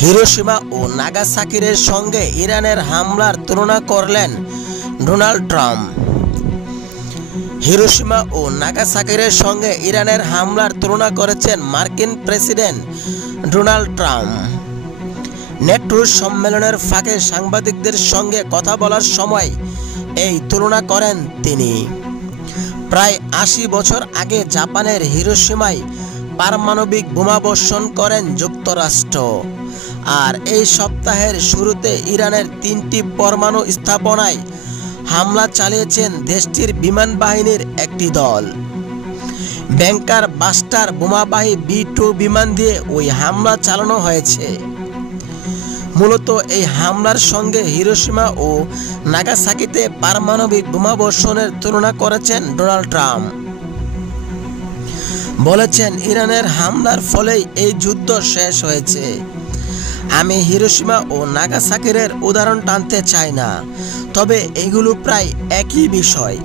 Hiroshima ও নাগাসাকির সঙ্গে ইরানের হামলার তুলনা করলেন ডোনাল্ড ট্রাম্প। হিরোশিমা ও নাগাসাকির সঙ্গে ইরানের হামলার তুলনা করেছেন মার্কিন প্রেসিডেন্ট ডোনাল্ড ট্রাম্প। নেটোর সম্মেলনের ফাঁকে সাংবাদিকদের সঙ্গে কথা বলার সময় এই তুলনা করেন তিনি। প্রায় ৮০ বছর আগে জাপানের হিরোশিমায় পারমাণবিক বোমাবর্ষণ করেন যুক্তরাষ্ট্র, আর এই সপ্তাহের শুরুতে ইরানের ৩টি পরমাণু স্থাপনায় হামলা চালিয়েছেন দেশটির বিমান বাহিনীর একটি দল। ব্যাংকার বাস্টার বোমাবাহী B-2 বিমান দিয়ে ওই হামলা চালানো হয়েছে। মূলত এই হামলার সঙ্গে হিরোশিমা ও নাগাসাকিতে পারমাণবিক বোমাবর্ষণের তুলনা করেছেন ডোনাল্ড ট্রাম্প। বলেছেন, ইরানের হামলার ফলেই এই যুদ্ধ শেষ হয়েছে। আমি হিরোশিমা ও নাগাসাকির উদাহরণ টানতে চাই না, তবে এগুলো প্রায় একই বিষয়।